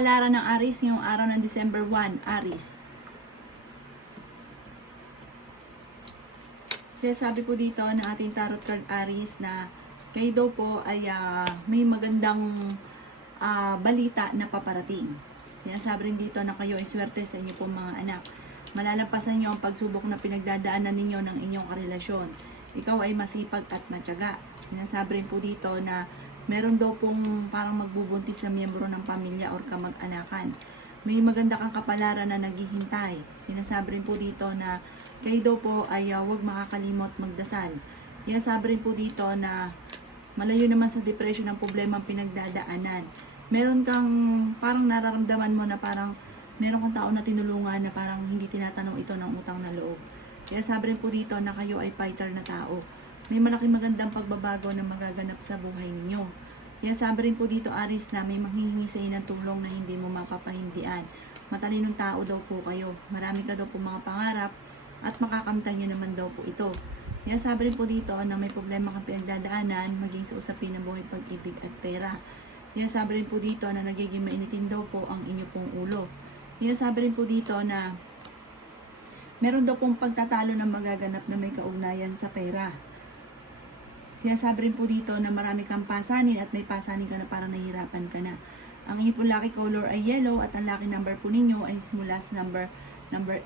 kapalaran ng Aries ngayong araw ng December 1, Aries. Kaya sabi po dito ng ating tarot card Aries na kayo daw po ay may magandang balita na paparating. Sinasabi rin dito na kayo ay swerte sa inyo pong mga anak. Malalampasan niyo ang pagsubok na pinagdadaanan ninyo ng inyong karelasyon. Ikaw ay masipag at matyaga. Sinasabi rin po dito na meron daw pong parang magbubuntis na miyembro ng pamilya or kamag-anakan. May maganda kang kapalaran na naghihintay. Sinasabi rin po dito na kayo daw po ay huwag makakalimot magdasal. Sinasabi rin po dito na malayo naman sa depression ang problema ang pinagdadaanan. Meron kang parang nararamdaman mo na parang meron kang tao na tinulungan na parang hindi tinatanong ito ng utang na loob. Kaya sabi rin po dito na kayo ay fighter na tao. May malaking magandang pagbabago na magaganap sa buhay ninyo. Kaya sabi rin po dito Aries na may manghihingi sa inyo ng tulong na hindi mo mapapahindian. Matalinong tao daw po kayo. Marami ka daw po mga pangarap at makakamtan nyo naman daw po ito. Kaya sabi rin po dito na may problema kang pinagdadaanan maging sa usapin ng buhay, pag-ibig at pera. Kaya sabi rin po dito na nagiging mainitin daw po ang inyo pong ulo. Kaya sabi rin po dito na meron daw pong pagtatalo na magaganap na may kaugnayan sa pera. Sinasabi rin po dito na marami kang pasanin at may pasanin ka na parang nahihirapan ka na. Ang inyong pong lucky color ay yellow at ang lucky number po ninyo ay simula sa number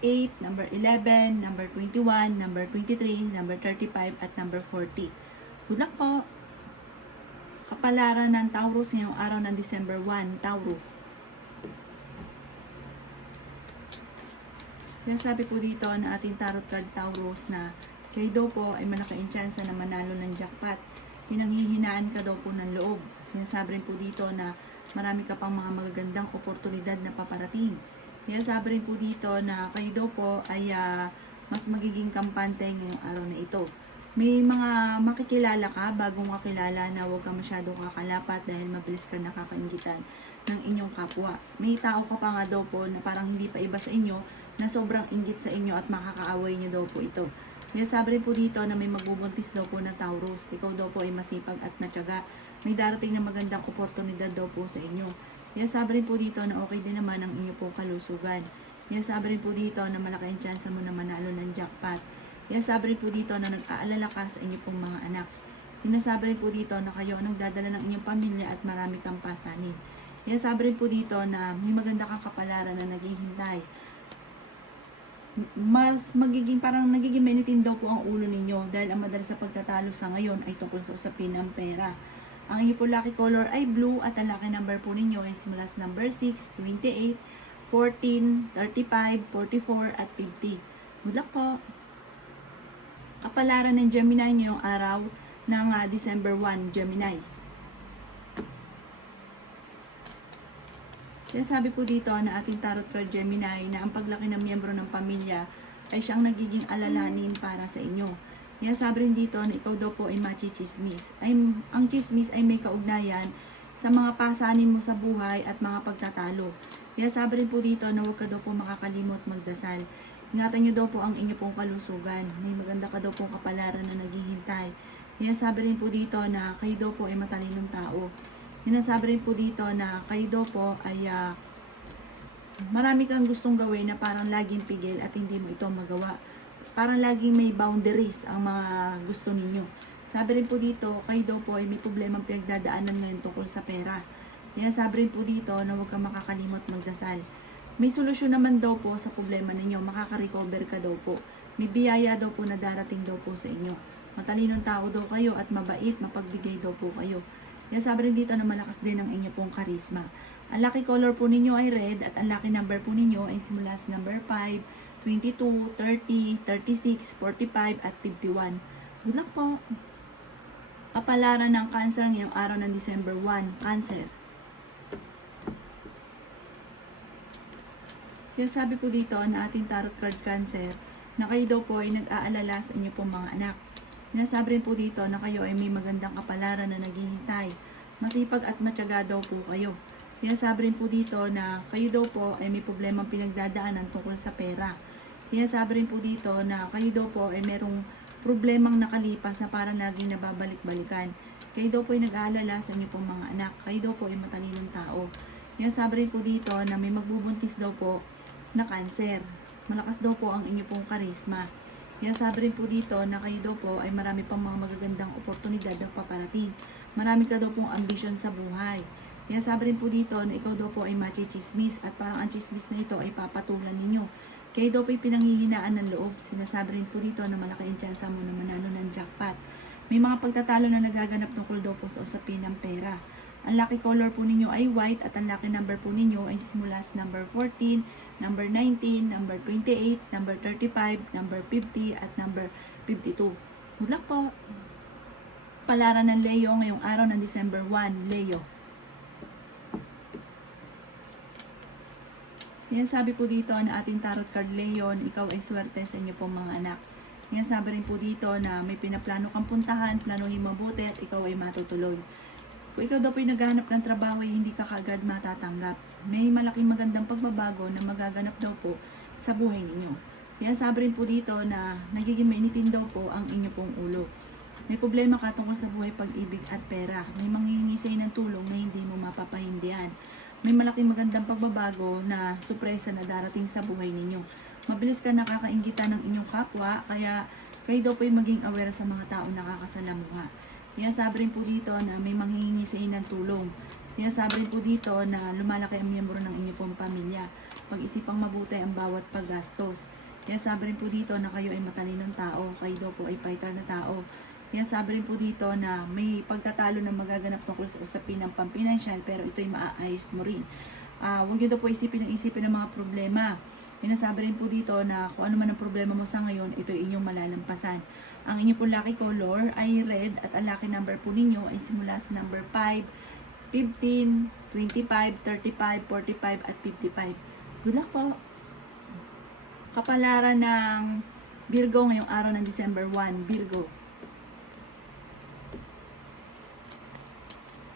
8, number 11, number 21, number 23, number 35 at number 40. Good luck po! Kapalaran ng Taurus ngayong araw ng December 1, Taurus. Kaya sabi po dito na ating tarot card Taurus na kayo daw po ay malaki chance na manalo ng jackpot. Pinanghihinaan ka daw po ng loob. Sinasabi rin po dito na marami ka pang mga magagandang oportunidad na paparating. Kaya sabi rin po dito na kayo daw po ay mas magiging kampante ngayong araw na ito. May mga makikilala ka, bagong kakilala na huwag ka masyadong kakalapat dahil mabilis ka nakakaingitan ng inyong kapwa. May tao ka pa nga daw po na parang hindi pa iba sa inyo na sobrang inggit sa inyo at makakaaway nyo daw po ito. Kaya sabi rin po dito na may magbubuntis daw po na Taurus. Ikaw daw po ay masipag at matyaga. May darating na magandang oportunidad daw po sa inyo. Kaya sabi rin po dito na okay din naman ang inyo pong kalusugan. Kaya sabi rin po dito na malaki ang chance mo na manalo ng jackpot. Kaya sabi rin po dito na nag-aalala ka sa inyo pong mga anak. Sinasabi rin po dito na kayo ang nagdadala ng inyong pamilya at marami kang pasanin. Kaya sabi rin po dito na may maganda kang kapalaran na naghihintay. Mas magiging parang nagiging mainitin daw po ang ulo ninyo dahil ang madalas sa pagtatalo sa ngayon ay tungkol sa usapin ng pera. Ang inyo po lucky color ay blue at ang lucky number po ninyo ay simula sa number 6, 28, 14, 35, 44 at 50. Good luck po! Kapalaran ng Gemini ngayong araw ng December 1, Gemini. Kaya sabi po dito na ating tarot card Gemini na ang paglaki ng miyembro ng pamilya ay siyang nagiging alalahanin para sa inyo. Kaya sabi rin dito na ikaw daw po ay machichismis. Ang chismis ay may kaugnayan sa mga pasanin mo sa buhay at mga pagtatalo. Kaya sabi rin po dito na huwag ka daw po makakalimot magdasal. Ingatan nyo daw po ang inyo pong kalusugan. May maganda ka daw pong kapalaran na naghihintay. Kaya sabi rin po dito na kayo daw po ay matalinong tao. Sinasabi rin po dito na kayo daw po ay marami kang gustong gawin na parang laging pigil at hindi mo ito magawa. Parang laging may boundaries ang mga gusto ninyo. Sabi rin po dito, kayo daw po ay may problemang pinagdadaanan ngayon tungkol sa pera. Kaya sabi rin po dito na huwag kang makakalimot magdasal. May solusyon naman daw po sa problema ninyo, makaka-recover ka daw po. May biyaya daw po na darating daw po sa inyo. Matalinong tao daw kayo at mabait, mapagbigay daw po kayo. Kaya sabi rin dito na malakas din ang inyo pong karisma. Ang lucky color po ninyo ay red at ang lucky number po ninyo ay simula sa number 5, 22, 30, 36, 45 at 51. Good luck po! Kapalaran ng Cancer ngayong araw ng December 1, Cancer. Sinasabi po dito na ating tarot card Cancer na kayo daw po ay nag-aalala sa inyo pong mga anak. Sinasabi rin po dito na kayo ay may magandang kapalaran na naghihintay. Masipag at matyaga daw po kayo. Sinasabi rin po dito na kayo daw po ay may problemang pinagdadaanan tungkol sa pera. Sinasabi rin po dito na kayo daw po ay merong problemang nakalipas na parang laging nababalik-balikan. Kayo daw po ay nag-aalala sa inyo pong mga anak. Kayo daw po ay matalinong tao. Yan, sabi rin po dito na may magbubuntis daw po na cancer. Malakas daw po ang inyo pong karisma. Yan, sabi rin po dito na kayo daw po ay marami pang mga magagandang oportunidad na paparating. Marami ka daw pong ambisyon sa buhay. Yan, sabi rin po dito na ikaw daw po ay machichismis at parang ang chismis na ito ay papatulan ninyo. Kayo daw po ay pinanghihinaan ng loob. Sinasabi rin po dito na malaki ang tsansa mo na manalo ng jackpot. May mga pagtatalo na nagaganap tungkol daw po sa usapin ng pera. Ang lucky color po ninyo ay white at ang lucky number po ninyo ay simula sa number 14, number 19, number 28, number 35, number 50 at number 52. Good luck po! Palaran ng Leo ngayong araw ng December 1, Leo. Sinasabi po dito na ating tarot card Leo, ikaw ay swerte sa inyo pong mga anak. Sinasabi rin po dito na may pinaplano kang puntahan, planuhin mabuti at ikaw ay matutuloy. Kung ikaw daw po ay naghahanap ng trabaho ay hindi ka kagad matatanggap. May malaking magandang pagbabago na magaganap daw po sa buhay ninyo. Sinasabi rin po dito na nagiging mainitin daw po ang inyo pong ulo. May problema ka tungkol sa buhay, pag-ibig at pera. May manghihingi sa ng tulong na hindi mo mapapahindihan. May malaking magandang pagbabago na supresa na darating sa buhay ninyo. Mabilis ka nakakainggitan ng inyong kapwa, kaya kayo daw po ay maging aware sa mga taong nakakasalamuha. Sabi rin po dito na may manghihingi sa inyo ng tulong. Sabi rin po dito na lumalaki ang miyembro ng inyong pong pamilya. Pag-isipang mabuti ang bawat paggastos. Sabi rin po dito na kayo ay matalinong tao, kayo daw po ay fighter na tao. Sabi rin po dito na may pagtatalo na magaganap tungkol sa usapin ng pampinansyal, pero ito ay maaayos mo rin. Huwag nyo daw po isipin ng mga problema. Sinasabi rin po dito na kung ano man ang problema mo sa ngayon, ito ay inyong malalampasan. Ang inyong po lucky color ay red at ang lucky number po ninyo ay simula sa number 5, 15, 25, 35, 45 at 55. Good luck po! Kapalaran ng Virgo ngayong araw ng December 1, Virgo.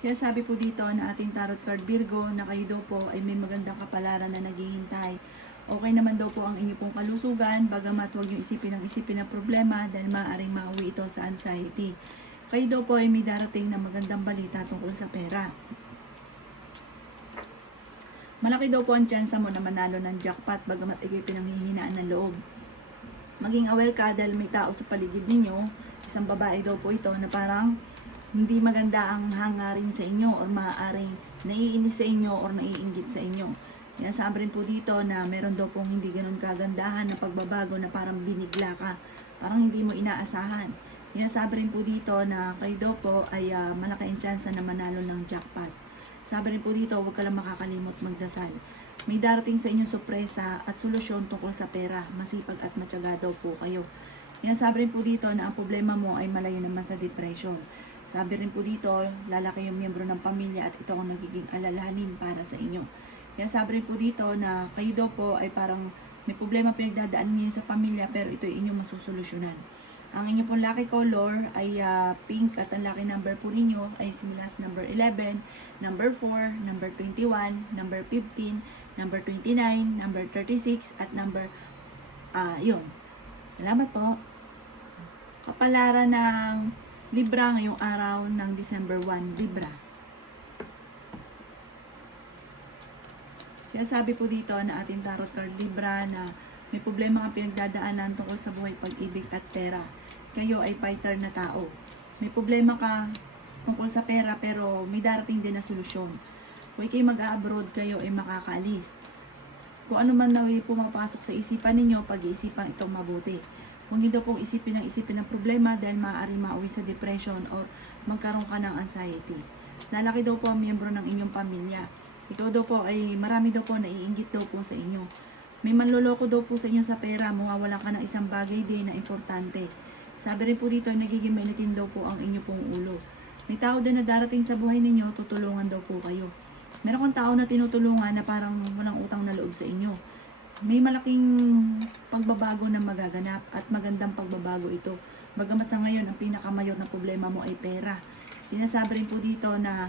Sinasabi po dito na ating tarot card Virgo na kayo daw po ay may magandang kapalaran na naghihintay. Okay naman daw po ang inyong pong kalusugan, bagamat huwag nyo isipin ng problema dahil maaaring mauwi ito sa anxiety. Kayo daw po ay may darating na magandang balita tungkol sa pera. Malaki daw po ang tsansa mo na manalo ng jackpot bagamat ikay pinanghihinaan ng loob. Maging aware ka dahil may tao sa paligid ninyo, isang babae daw po ito na parang hindi maganda ang hangarin sa inyo or maaaring naiinis sa inyo or naiinggit sa inyo. Sabi rin po dito na meron daw pong hindi ganun kagandahan na pagbabago na parang binigla ka, parang hindi mo inaasahan. Sabi rin po dito na kayo daw po ay malaki ang tsansa na manalo ng jackpot. Sabi rin po dito, huwag ka lang makakalimot magdasal. May darating sa inyong sorpresa at solusyon tungkol sa pera, masipag at matyaga daw po kayo. Sabi rin po dito na ang problema mo ay malayo naman sa depression. Sabi rin po dito, lalaki yung miyembro ng pamilya at ito ang nagiging alalahanin para sa inyo. Sabi rin po dito na kayo daw po ay parang may problema pinagdadaan niyo sa pamilya pero ito ay inyong masusolusyonan. Ang inyong pong lucky color ay pink at ang lucky number po ninyo ay simula sa number 11, number 4, number 21, number 15, number 29, number 36 at number yun. Salamat po. Kapalaran ng Libra ngayong araw ng December 1, Libra. Sabi po dito na ating tarot card Libra na may problema kang pinagdadaanan tungkol sa buhay, pag-ibig at pera. Kayo ay fighter na tao. May problema ka tungkol sa pera pero may darating din na solusyon. Kung kayo mag-abroad, kayo ay makakaalis. Kung ano man na pumapasok sa isipan ninyo, pag-iisipan itong mabuti. Huwag nyo pong isipin ng problema dahil maaaring mauwi sa depression or magkaroon ka ng anxiety. Lalaki daw po ang miyembro ng inyong pamilya. Ikaw daw po ay marami daw po naiinggit daw po sa inyo. May manloloko daw po sa inyo sa pera, mawawalan ka ng isang bagay din na importante. Sabi rin po dito, nagiging mainitin daw po ang inyo pong ulo. May tao din na darating sa buhay ninyo, tutulungan daw po kayo. Meron kang tao na tinutulungan na parang walang utang na loob sa inyo. May malaking pagbabago na magaganap at magandang pagbabago ito. Bagamat sa ngayon, ang pinakamayor na problema mo ay pera. Sinasabi rin po dito na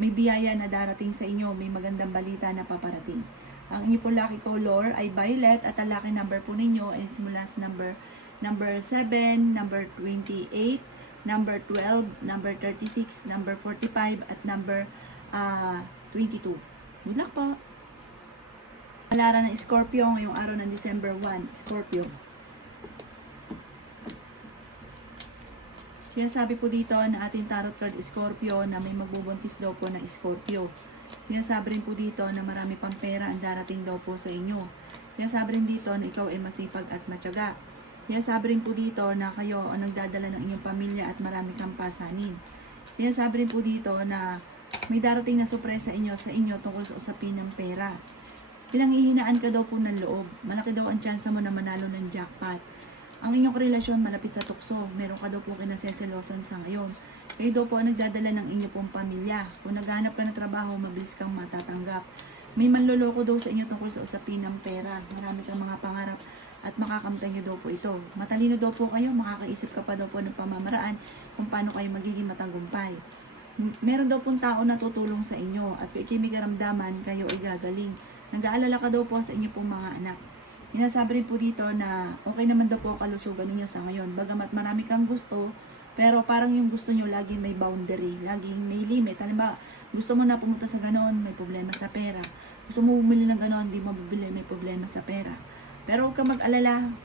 may biyaya na darating sa inyo, may magandang balita na paparating. Ang inyo po lucky color ay violet at ang lucky number po ninyo ay simula sa number 7, number 28, number 12, number 36, number 45 at number 22. Good luck po. Palaran ng Scorpio ngayong araw ng December 1. Scorpio. Sinasabi po dito na ating tarot card Scorpio na may magbubuntis daw po na Scorpio. Sinasabi rin po dito na marami pang pera ang darating daw po sa inyo. Sinasabi rin dito na ikaw ay masipag at matyaga. Sinasabi rin po dito na kayo ang nagdadala ng inyong pamilya at marami kang pasanin. Sinasabi rin po dito na may darating na sorpresa sa inyo tungkol sa usapin ng pera. Pinanghihinaan ka daw po ng loob. Malaki daw ang tsansa mo na manalo ng jackpot. Ang inyong relasyon malapit sa tukso. Meron ka daw po kinaseselosan sa ngayon. Kayo daw po ang nagdadala ng inyong pong pamilya. Kung naghahanap ka ng trabaho, mabilis kang matatanggap. May manloloko daw sa inyo tungkol sa usapin ng pera. Marami kang mga pangarap at makakamtan nyo daw po ito. Matalino daw po kayo, makakaisip ka pa daw po ng pamamaraan kung paano kayo magiging matagumpay. Meron daw pong tao na tutulong sa inyo at kung ikimig karamdaman, kayo ay gagaling. Nag-aalala ka daw po sa inyo pong mga anak. Inasabi rin po dito na okay naman daw po ang kalusugan ninyo sa ngayon. Bagamat marami kang gusto, pero parang yung gusto nyo laging may boundary, laging may limit. Halimbawa, gusto mo na pumunta sa ganon, may problema sa pera. Gusto mo bumili ng ganon, hindi mo bibili, may problema sa pera. Pero huwag ka mag-alala,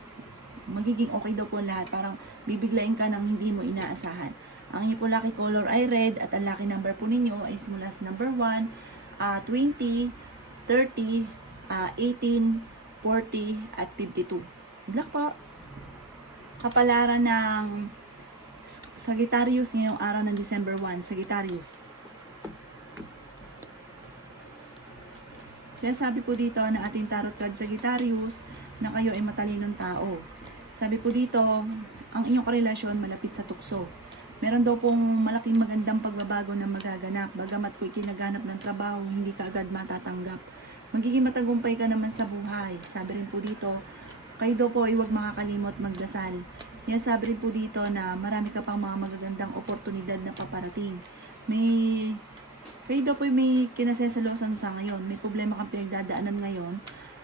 magiging okay daw po lahat. Parang bibiglain ka ng hindi mo inaasahan. Ang inyo po lucky color ay red at ang lucky number po ninyo ay simula sa number 1, 20, 30, 18, 40 at 52. Good luck po. Kapalaran ng Sagittarius ngayong araw ng December 1. Sagittarius. Sinasabi po dito na ating tarot card Sagittarius na kayo ay matalinong tao. Sabi po dito, ang inyong karelasyon malapit sa tukso. Meron daw pong malaking magandang pagbabago na magaganap. Bagamat ko ikinaganap ng trabaho, hindi ka agad matatanggap. Magiging matagumpay ka naman sa buhay. Sabi rin po dito, kayo daw po ay huwag makakalimot magdasal. Yan sabi rin po dito na marami ka pang mga magagandang oportunidad na paparating. Kayo daw po ay may kinaseselosan sa ngayon. May problema kang pinagdadaanan ngayon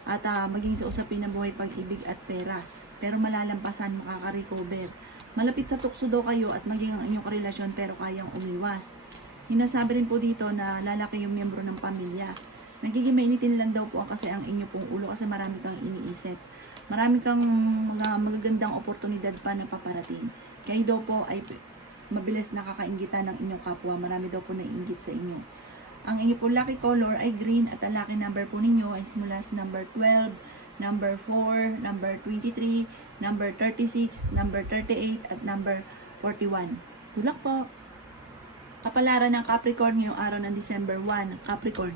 at maging sa usapin ng buhay, pag-ibig at pera. Pero malalampasan, makaka-recover. Malapit sa tukso daw kayo at maging ang inyong karelasyon pero kayang umiwas. Sinasabi rin po dito na lalaki yung miyembro ng pamilya. Nagiging mainitin lang daw po kasi ang inyo pong ulo kasi marami kang iniisip. Marami kang mga magagandang oportunidad pa na paparating. Kayo daw po ay mabilis nakakaingitan ng inyong kapwa. Marami daw po naiinggit sa inyo. Ang inyo po lucky color ay green at ang lucky number po ninyo ay simula sa number 12, number 4, number 23, number 36, number 38 at number 41. Good luck po! Kapalaran ng Capricorn ngayong araw ng December 1. Capricorn.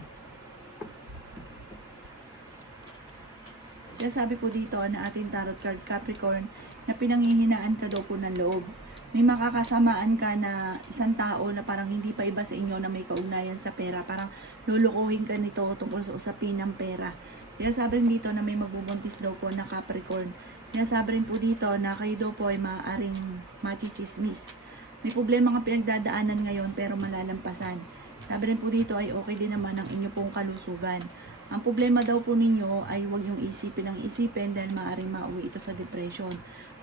Sabi po dito na ating tarot card Capricorn na pinanghihinaan ka daw po ng loob. May makakasamaan ka na isang tao na parang hindi pa iba sa inyo na may kaugnayan sa pera. Parang lulukuhin ka nito tungkol sa usapin ng pera. Sabi rin dito na may magbubuntis daw po na Capricorn. Sabi rin po dito na kayo daw po ay maaaring machichismis. May problema kang pinagdadaanan ngayon pero malalampasan. Sabi rin po dito ay okay din naman ang inyo pong kalusugan. Ang problema daw po ninyo ay huwag yung isipin ng isipin dahil maaaring mauwi ito sa depression.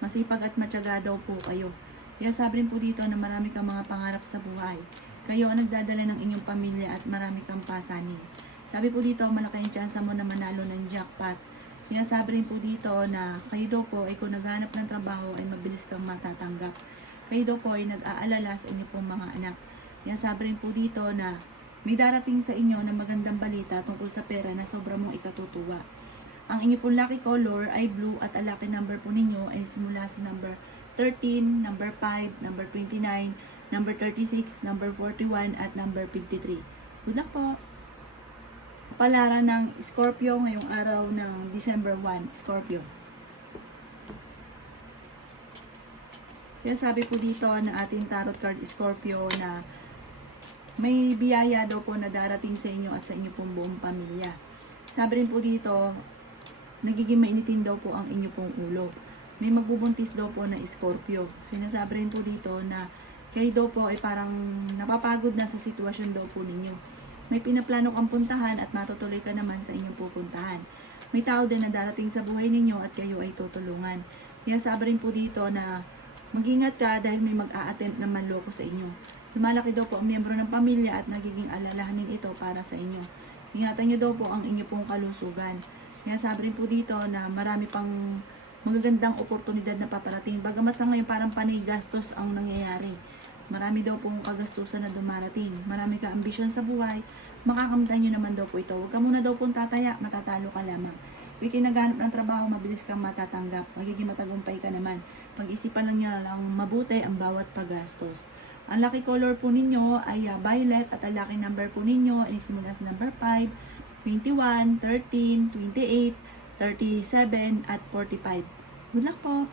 Masipag at matyaga daw po kayo. Sabi rin po dito na marami kang mga pangarap sa buhay. Kayo ang nagdadala ng inyong pamilya at marami kang pasanin. Sabi po dito, malaki ang tsansa mo na manalo ng jackpot. Sabi rin po dito na kayo daw po ay kung naghanap ng trabaho ay mabilis kang matatanggap. Kayo daw po ay nag-aalala sa inyong pong mga anak. Sabi rin po dito na may darating sa inyo na magandang balita tungkol sa pera na sobra mong ikatutuwa. Ang inyo pong lucky color ay blue at ang lucky number po ninyo ay simula sa number 13, number 5, number 29, number 36, number 41 at number 53. Good luck po! Kapalaran ng Scorpio ngayong araw ng December 1. Scorpio. Sinasabi po dito na ating tarot card Scorpio na may biyaya daw po na darating sa inyo at sa inyo pong buong pamilya. Sabi rin po dito, nagiging mainitin daw po ang inyo pong ulo. May magbubuntis daw po na Scorpio. Sinasabi rin po dito na kayo daw po ay parang napapagod na sa sitwasyon daw po ninyo. May pinaplano kang puntahan at matutuloy ka naman sa inyong pupuntahan. May tao din na darating sa buhay ninyo at kayo ay tutulungan. Kaya sabi rin po dito na mag-ingat ka dahil may mag-a-attempt na manloko sa inyo. Lumalaki daw po ang miyembro ng pamilya at nagiging alalahanin ito para sa inyo. Ingatan nyo daw po ang inyo pong kalusugan. Kaya sabi rin po dito na marami pang magagandang oportunidad na paparating. Bagamat sa ngayon parang panay gastos ang nangyayari. Marami daw pong kagastusan na dumarating. Marami ka ambisyon sa buhay. Makakamtan nyo naman daw po ito. Huwag ka muna daw pong tataya, matatalo ka lamang. Ikinaganap ng trabaho, mabilis kang matatanggap. Magiging matagumpay ka naman. Pag-isipan lang niya lang mabuti ang bawat paggastos. Ang lucky color po ninyo ay violet at ang lucky number po ninyo ay simula sa number 5, 21, 13, 28, 37, at 45. Good luck po!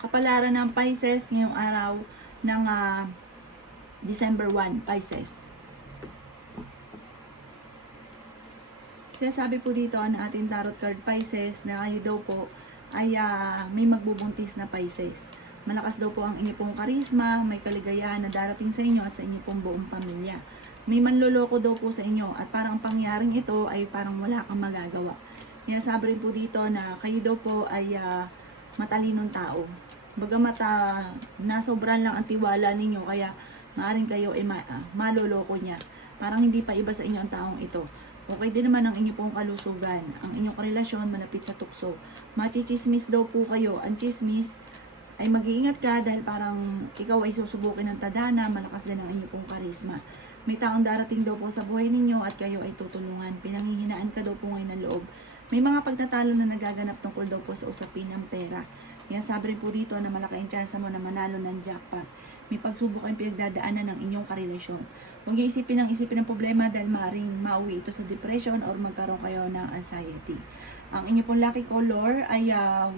Kapalaran ng Pisces ngayong araw ng December 1, Pisces. Kaya sabi po dito ng ating tarot card Pisces na kayo daw po ay may magbubuntis na Pisces. Malakas daw po ang inyo pong karisma, may kaligayahan na darating sa inyo at sa inyo pong buong pamilya. May manloloko daw po sa inyo at parang pangyaring ito ay parang wala kang magagawa. Kaya sabi rin po dito na kayo daw po ay matalinong tao. Bagamat nasobran lang ang tiwala ninyo kaya maaaring kayo ay maloloko niya. Parang hindi pa iba sa inyo ang taong ito. Okay din naman ang inyong pong kalusugan. Ang inyong karelasyon malapit sa tukso. Machichismis daw po kayo. Ang chismis ay mag-iingat ka dahil parang ikaw ay susubukin ng tadhana, malakas din ang inyong pong karisma. May taong darating daw po sa buhay ninyo at kayo ay tutulungan. Pinanghihinaan ka daw po ngayon ng loob. May mga pagtatalo na nagaganap tungkol daw po sa usapin ng pera. Kaya sabi rin po dito na malaki ang tsansa mo na manalo ng jackpot. May pagsubok ang pinagdadaanan ng inyong karelasyon. Huwag niyo isipin ng problema dahil maaaring mauwi ito sa depression or magkaroon kayo ng anxiety. Ang inyo pong lucky color ay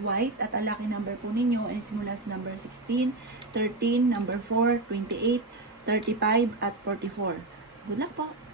white at ang lucky number po ninyo ay simula sa number 16, 13, number 4, 28, 35 at 44. Good luck po!